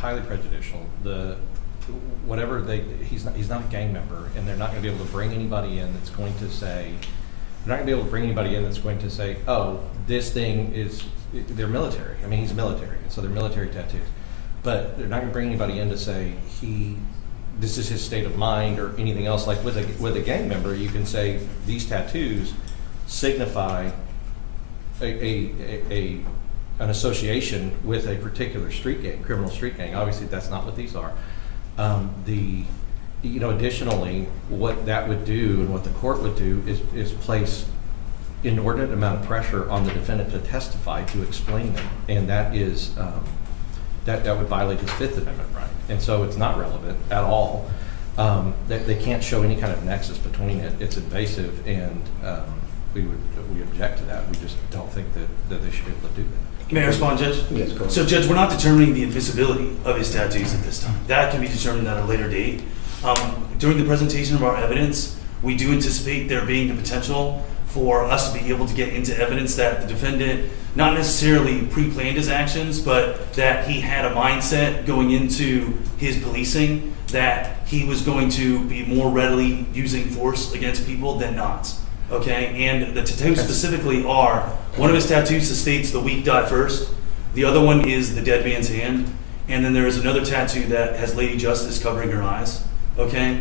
highly prejudicial. He's not a gang member, and they're not going to be able to bring anybody in that's going to say, oh, this thing is, they're military. I mean, he's military, and so they're military tattoos. But they're not going to bring anybody in to say this is his state of mind or anything else. Like with a gang member, you can say these tattoos signify an association with a particular street gang, criminal street gang. Obviously, that's not what these are. Additionally, what that would do and what the court would do is place inordinate amount of pressure on the defendant to testify, to explain them, and that is that would violate his Fifth Amendment right. And so it's not relevant at all. They can't show any kind of nexus between it. It's invasive, and we object to that. We just don't think that they should be able to do that. May I respond, Judge? Yes, go ahead. So, Judge, we're not determining the admissibility of his tattoos at this time. That can be determined at a later date. During the presentation of our evidence, we do anticipate there being the potential for us to be able to get into evidence that the defendant not necessarily pre-planned his actions, but that he had a mindset going into his policing that he was going to be more readily using force against people than not. Okay, and the tattoos specifically are, one of his tattoos states "the weak die first." The other one is the dead man's hand, and then there is another tattoo that has Lady Justice covering her eyes. Okay,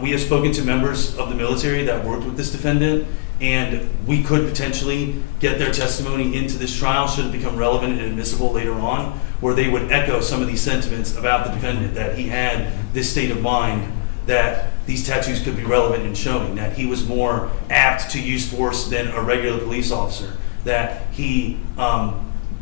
we have spoken to members of the military that worked with this defendant, and we could potentially get their testimony into this trial should it become relevant and admissible later on, where they would echo some of these sentiments about the defendant, that he had this state of mind, that these tattoos could be relevant in showing that he was more apt to use force than a regular police officer, that he,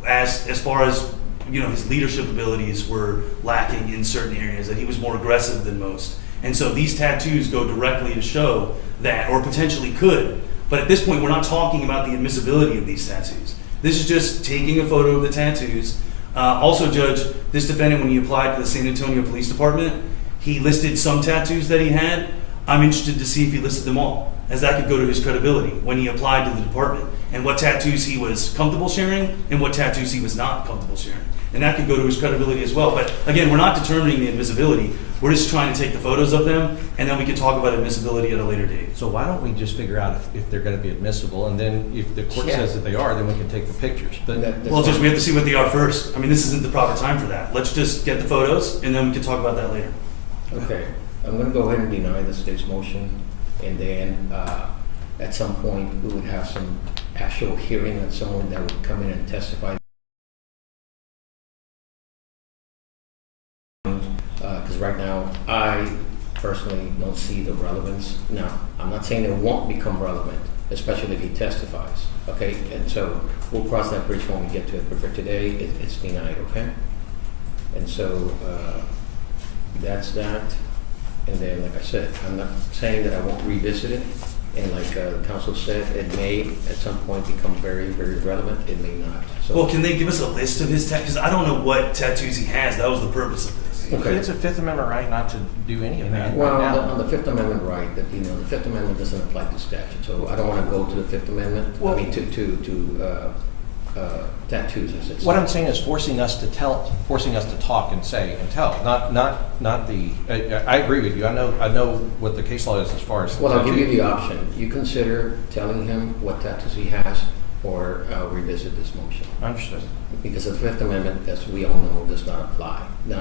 as far as his leadership abilities were lacking in certain areas, that he was more aggressive than most. And so these tattoos go directly to show that, or potentially could. But at this point, we're not talking about the admissibility of these tattoos. This is just taking a photo of the tattoos. Also, Judge, this defendant, when he applied to the San Antonio Police Department, he listed some tattoos that he had. I'm interested to see if he listed them all, as that could go to his credibility when he applied to the department, and what tattoos he was comfortable sharing and what tattoos he was not comfortable sharing. And that could go to his credibility as well. But again, we're not determining the admissibility. We're just trying to take the photos of them, and then we can talk about admissibility at a later date. So why don't we just figure out if they're going to be admissible, and then if the court says that they are, then we can take the pictures. But well, Judge, we have to see what they are first. I mean, this isn't the proper time for that. Let's just get the photos, and then we can talk about that later. Okay, I'm going to go ahead and deny the state's motion, and then at some point we would have some actual hearing of someone that would come in and testify. Because right now, I personally don't see the relevance. Now, I'm not saying it won't become relevant, especially if he testifies, okay? And so we'll cross that bridge when we get to it, but for today, it's denied, okay? And so that's that. And then, like I said, I'm not saying that I won't revisit it. And like the counsel said, it may at some point become very, very relevant. It may not. So, well, can they give us a list of his tattoos? Because I don't know what tattoos he has. That was the purpose of this. Okay. It's a Fifth Amendment right not to do any of that. Well, right now. on the Fifth Amendment right, that the Fifth Amendment doesn't apply to statute. So I don't want to go to the Fifth Amendment. Well, I mean to tattoos, as it's. What I'm saying is forcing us to talk and say and tell. Not the. I agree with you. I know what the case law is as far as. Well, I'll give you the option. You consider telling him what tattoos he has, or revisit this motion. Understood. Because the Fifth Amendment, as we all know, does not apply. Now,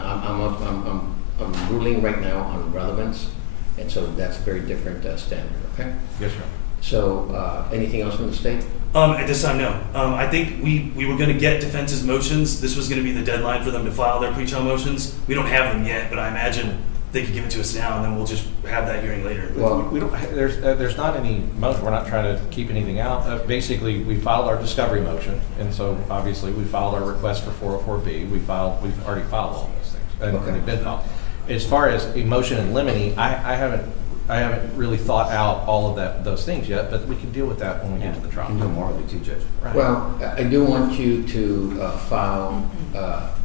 I'm ruling right now on relevance, and so that's a very different standard. Okay. Yes, sir. So, anything else from the state? At this time, no. I think we were going to get defense's motions. This was going to be the deadline for them to file their pre-trial motions. We don't have them yet, but I imagine they could give it to us now, and then we'll just have that hearing later. Well, we don't. There's not any motion. We're not trying to keep anything out. Basically, we filed our discovery motion, and so obviously we filed our request for 404B. We've already filed all those things, and Okay. they've been filed. As far as a motion in limine, I haven't really thought out all of those things yet, but we can deal with that when we get to the trial. You can do more with the two judges. Right. Well, I do want you to file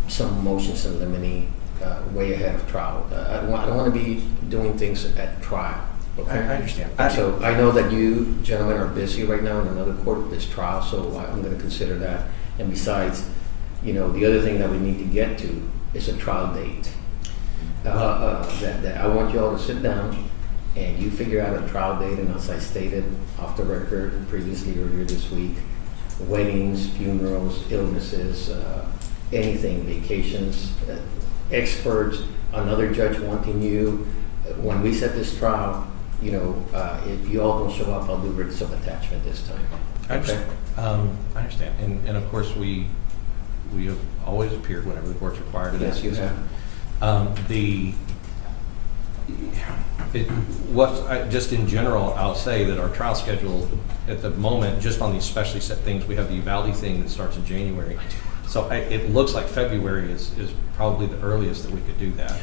some motions in limine way ahead of trial. I don't want to be doing things at trial. Okay? I understand. So I know that you gentlemen are busy right now in another court of this trial, so I'm going to consider that. And besides, the other thing that we need to get to is a trial date. That I want you all to sit down and you figure out a trial date, and as I stated off the record previously earlier this week, weddings, funerals, illnesses, anything, vacations, experts, another judge wanting you. When we set this trial, you know, if you all don't show up, I'll do writs of attachment this time. I understand. And of course, we have always appeared whenever the court's required of us. Yes, you have. Just in general, I'll say that our trial schedule at the moment, just on these specially set things, we have the Uvalde thing that starts in January. So it looks like February is probably the earliest that we could do that.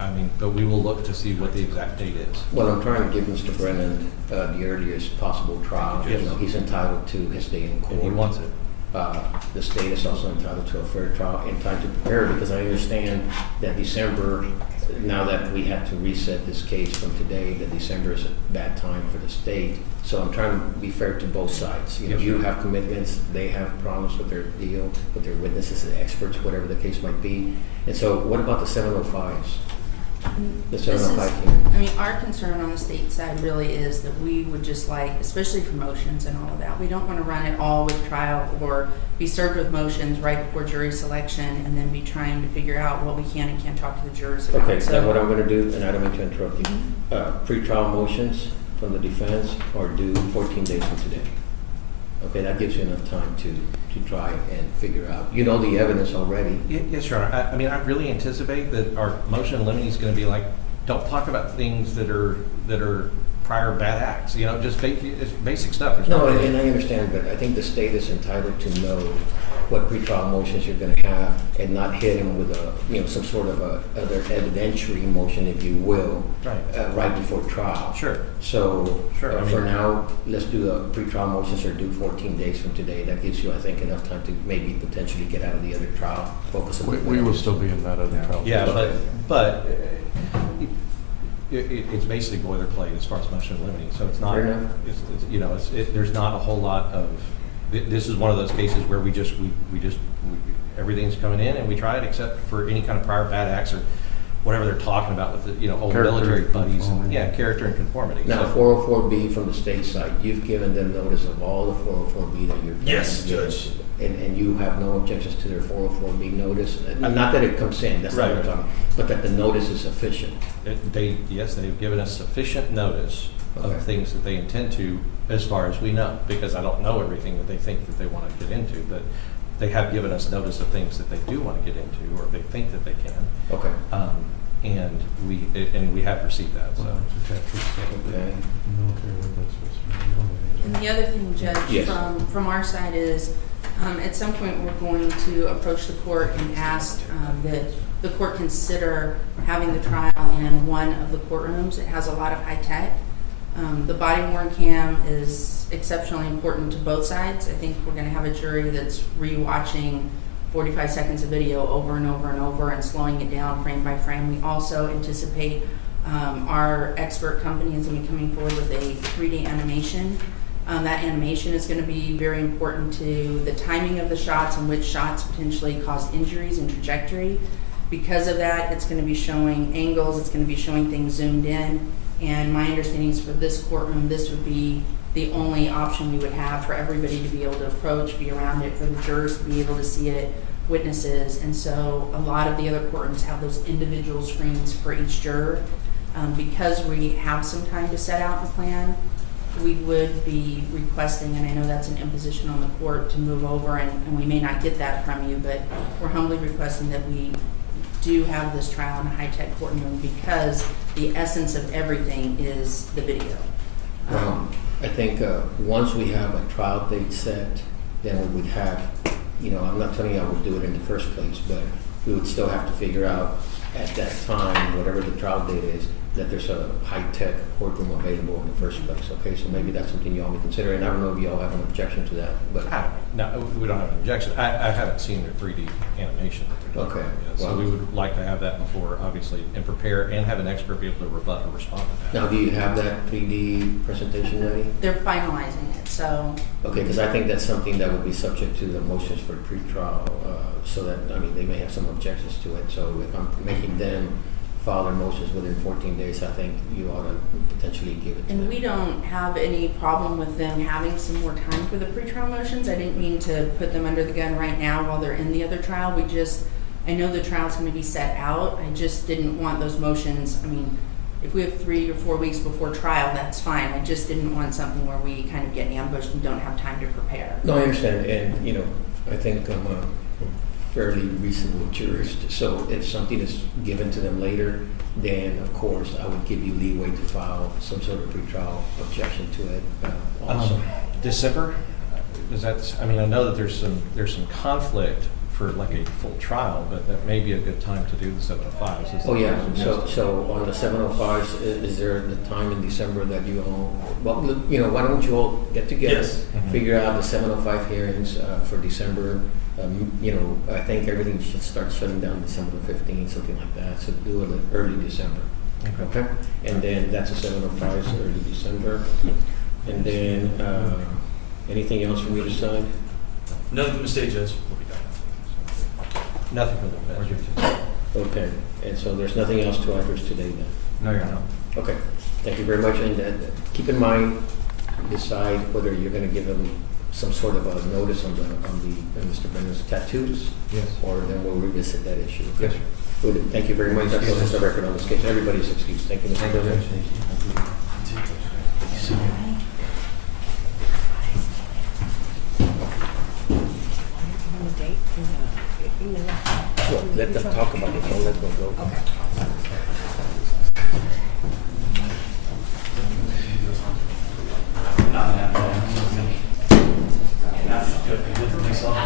I mean, but we will look to see what the exact date is. Well, I'm trying to give Mr. Brennand the earliest possible trial. Yes. You know, he's entitled to his day in court. And he wants it. The state is also entitled to a fair trial in time to prepare, because I understand that December, now that we had to reset this case from today, that December is a bad time for the state. So I'm trying to be fair to both sides. You know, Yes, you sir. have commitments, they have problems with their deal, with their witnesses and experts, whatever the case might be. And so what about the 705s? The This 705 is, hearing? I mean, our concern on the state side really is that we would just like, especially for motions and all of that, we don't want to run it all with trial or be served with motions right before jury selection and then be trying to figure out what we can and can't talk to the jurors about. Okay, so what I'm going to do, and I don't mean to interrupt you, pre-trial motions from the defense are due 14 days from today. Okay, that gives you enough time to try and figure out. You know the evidence already. Yes, Your Honor. I mean, I really anticipate that our motion in limine is going to be like, don't talk about things that are prior bad acts. You know, just basic stuff. There's No, not really- and I understand, but I think the state is entitled to know what pretrial motions you're going to have and not hit them with some sort of other evidentiary motion, if you will, Right. right before trial. Sure. So Sure, I for mean- now, let's do the pretrial motions are due 14 days from today. That gives you, I think, enough time to maybe potentially get out of the other trial, focus on the We will still be in that other trial. Yeah, Okay. but it's basically boilerplate as far as motion in limine. So it's not. Fair enough. There's not a whole lot of. This is one of those cases where we everything's coming in and we try it, except for any kind of prior bad acts or whatever they're talking about with the old Character military and buddies. conformity. Yeah, character and conformity. Now, So- 404B from the state side, you've given them notice of all the 404B that you're. Yes, planning to give. Judge. And you have no objections to their 404B notice? Not that it comes in, that's not what I'm Right. talking, but that the notice is sufficient. They've given us sufficient notice Okay. of things that they intend to, as far as we know, because I don't know everything that they think that they want to get into, but they have given us notice of things that they do want to get into, or they think that they can. Okay. And we have received that, so. Okay. And the other thing, Judge, Yes. from our side is, at some point, we're going to approach the court and ask that the court consider having the trial in one of the courtrooms. It has a lot of high tech. The body worn cam is exceptionally important to both sides. I think we're going to have a jury that's rewatching 45 seconds of video over and over and over and slowing it down frame by frame. We also anticipate our expert company is going to be coming forward with a 3D animation. That animation is going to be very important to the timing of the shots and which shots potentially caused injuries and trajectory. Because of that, it's going to be showing angles, it's going to be showing things zoomed in. And my understanding is for this courtroom, this would be the only option we would have for everybody to be able to approach, be around it, for the jurors to be able to see it, witnesses. And so a lot of the other courtrooms have those individual screens for each juror. Because we have some time to set out the plan, we would be requesting, and I know that's an imposition on the court to move over, and we may not get that from you, but we're humbly requesting that we do have this trial in a high-tech courtroom because the essence of everything is the video. I think once we have a trial date set, then we would have, I'm not telling you I would do it in the first place, but we would still have to figure out at that time, whatever the trial date is, that there's a high-tech courtroom available in the first place. Okay, so maybe that's something y'all may consider, and I don't know if y'all have an objection to that, but No, we don't have an objection. I haven't seen their 3D animation that Okay. So we would like to have that before, obviously, and prepare and have an expert be able to rebut or respond to that. Now, do you have that 3D presentation ready? They're finalizing it, so Okay, because I think that's something that would be subject to the motions for pretrial, so that, I mean, they may have some objections to it. So if I'm making them file their motions within 14 days, I think you ought to potentially give it to them. and we don't have any problem with them having some more time for the pretrial motions. I didn't mean to put them under the gun right now while they're in the other trial. I know the trial's gonna be set out. I just didn't want those motions, I mean, if we have 3 or 4 weeks before trial, that's fine. I just didn't want something where we kind of get ambushed and don't have time to prepare. No, I understand, and, you know, I think I'm a fairly reasonable jurist, so if something is given to them later, then, of course, I would give you leeway to file some sort of pretrial objection to it also. December, does that, I mean, I know that there's some conflict for like a full trial, but that may be a good time to do the 705s. Oh, yeah, so on the 705s, is there the time in December that you all, well, you know, why don't you all get together? Yes. Figure out the 705 hearings for December. You know, I think everything should start shutting down December the 15th, something like that, so do it early December. Okay? And then that's the 705s early December. And then, anything else from either side? Nothing from the state, Judge. Nothing for the bench. Okay, and so there's nothing else to address today then? No, you're not. Okay, thank you very much, and keep in mind, decide whether you're gonna give them some sort of a notice on Mr. Brennand's tattoos. Yes. Or then we'll revisit that issue. Yes, sir. Good, thank you very much, that closes the record on this case, everybody's excused, thank you, Mr. President. Well, let them talk about it, don't let them go. Good for myself.